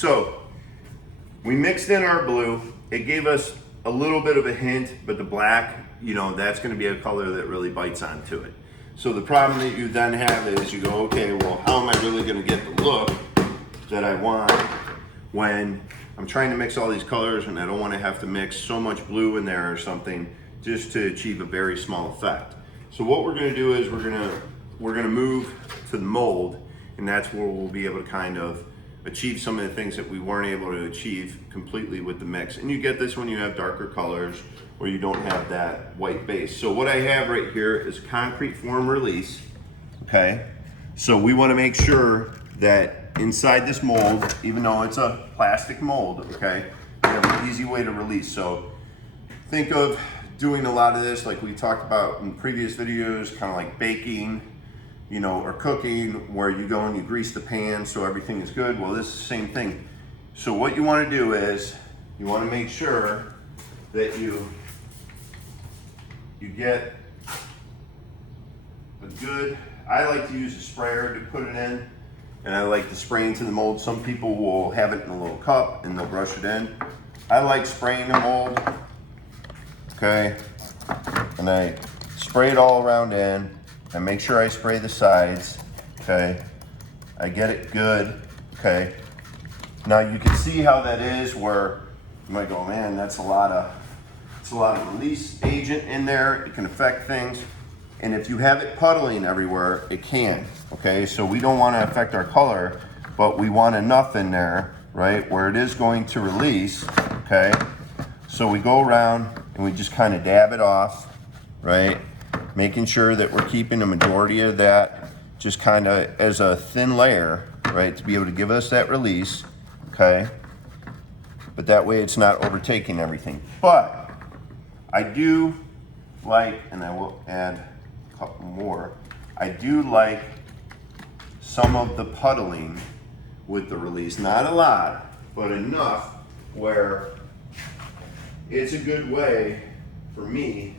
So we mixed in our blue. It gave us a little bit of a hint, but the black, you know, that's going to be a color that really bites onto it. So the problem that you then have is you go, okay, well, how am I really going to get the look that I want when I'm trying to mix all these colors and I don't want to have to mix so much blue in there or something just to achieve a very small effect. So what we're going to do is we're going to move to the mold, and that's where we'll be able to kind of achieve some of the things that we weren't able to achieve completely with the mix. And you get this when you have darker colors or you don't have that white base. So what I have right here is concrete form release, okay? So we want to make sure that inside this mold, even though it's a plastic mold, okay, we have an easy way to release. So think of doing a lot of this like we talked about in previous videos, kind of like baking, you know, or cooking, where you go and you grease the pan so everything is good. Well, this is the same thing. So what you want to do is you want to make sure that you get a good, I like to use a sprayer to put it in, and I like to spray into the mold. Some people will have it in a little cup and they'll brush it in. I like spraying the mold, okay, and I spray it all around in. I make sure I spray the sides, okay. I get it good, okay. Now you can see how that is, where you might go, man, that's a lot of release agent in there. It can affect things. And if you have it puddling everywhere, it can, okay? So we don't want to affect our color, but we want enough in there, right, where it is going to release, okay? So we go around and we just kind of dab it off, right? Making sure that we're keeping the majority of that just kind of as a thin layer, right, to be able to give us that release, okay? But that way it's not overtaking everything. But I do like, and I will add a couple more, I do like some of the puddling with the release. Not a lot, but enough where it's a good way for me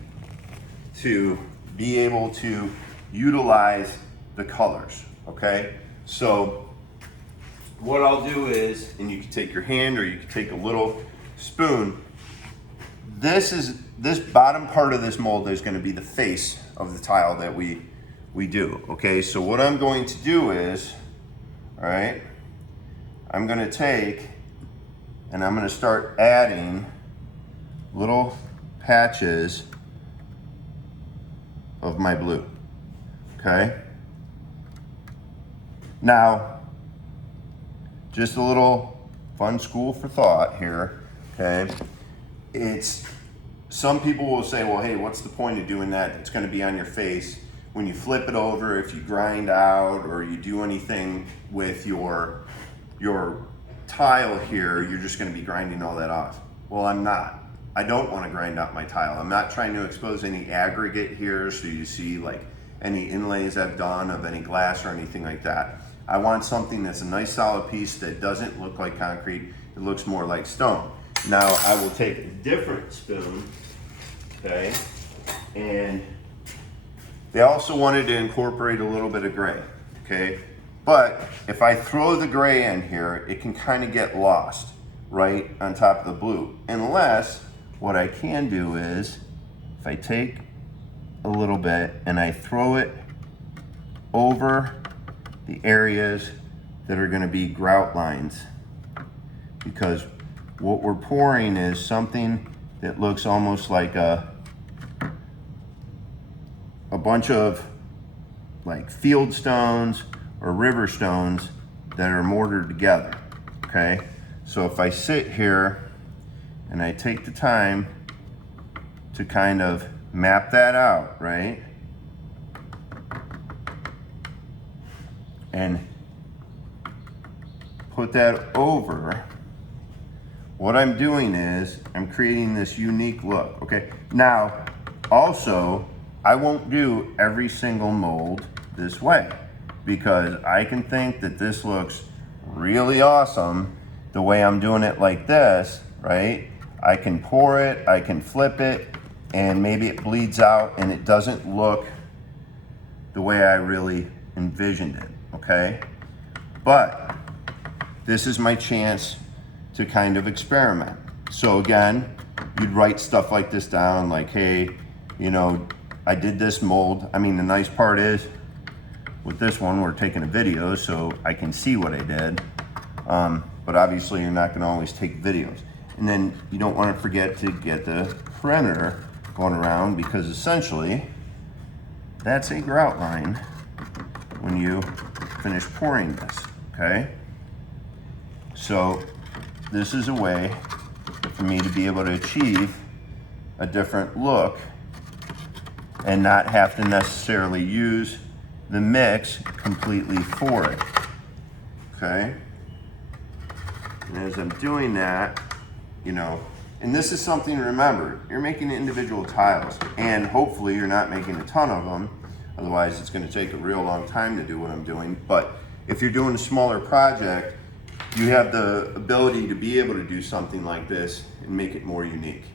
to be able to utilize the colors, okay? So what I'll do is, and you can take your hand or you can take a little spoon, this bottom part of this mold is going to be the face of the tile that we do, okay? So what I'm going to do is, all right, I'm going to take and I'm going to start adding little patches of my blue, okay? Now, just a little fun school for thought here, okay? Some people will say, well, hey, what's the point of doing that? It's going to be on your face. When you flip it over, if you grind out or you do anything with your tile here, you're just going to be grinding all that off. Well, I'm not. I don't want to grind out my tile. I'm not trying to expose any aggregate here, so you see like any inlays I've done of any glass or anything like that. I want something that's a nice solid piece that doesn't look like concrete. It looks more like stone. Now I will take a different spoon, okay, and they also wanted to incorporate a little bit of gray, okay, but if I throw the gray in here, it can kind of get lost right on top of the blue, unless what I can do is if I take a little bit and I throw it over the areas that are going to be grout lines, because what we're pouring is something that looks almost like a bunch of like field stones or river stones that are mortared together, okay? So if I sit here and I take the time to kind of map that out, right? And put that over, what I'm doing is I'm creating this unique look, okay? Now, also, I won't do every single mold this way, because I can think that this looks really awesome the way I'm doing it like this, right? I can pour it, I can flip it, and maybe it bleeds out and it doesn't look the way I really envisioned it, okay? But this is my chance to kind of experiment. So again, you'd write stuff like this down, like, hey, you know, I did this mold. I mean, the nice part is with this one, we're taking a video so I can see what I did. But obviously you're not gonna always take videos. And then you don't wanna forget to get the perimeter going around, because essentially that's a grout line when you finish pouring this, okay? So this is a way for me to be able to achieve a different look and not have to necessarily use the mix completely for it, okay? And as I'm doing that, you know, and this is something to remember, you're making individual tiles, and hopefully you're not making a ton of them, otherwise it's gonna take a real long time to do what I'm doing. But if you're doing a smaller project, you have the ability to be able to do something like this and make it more unique.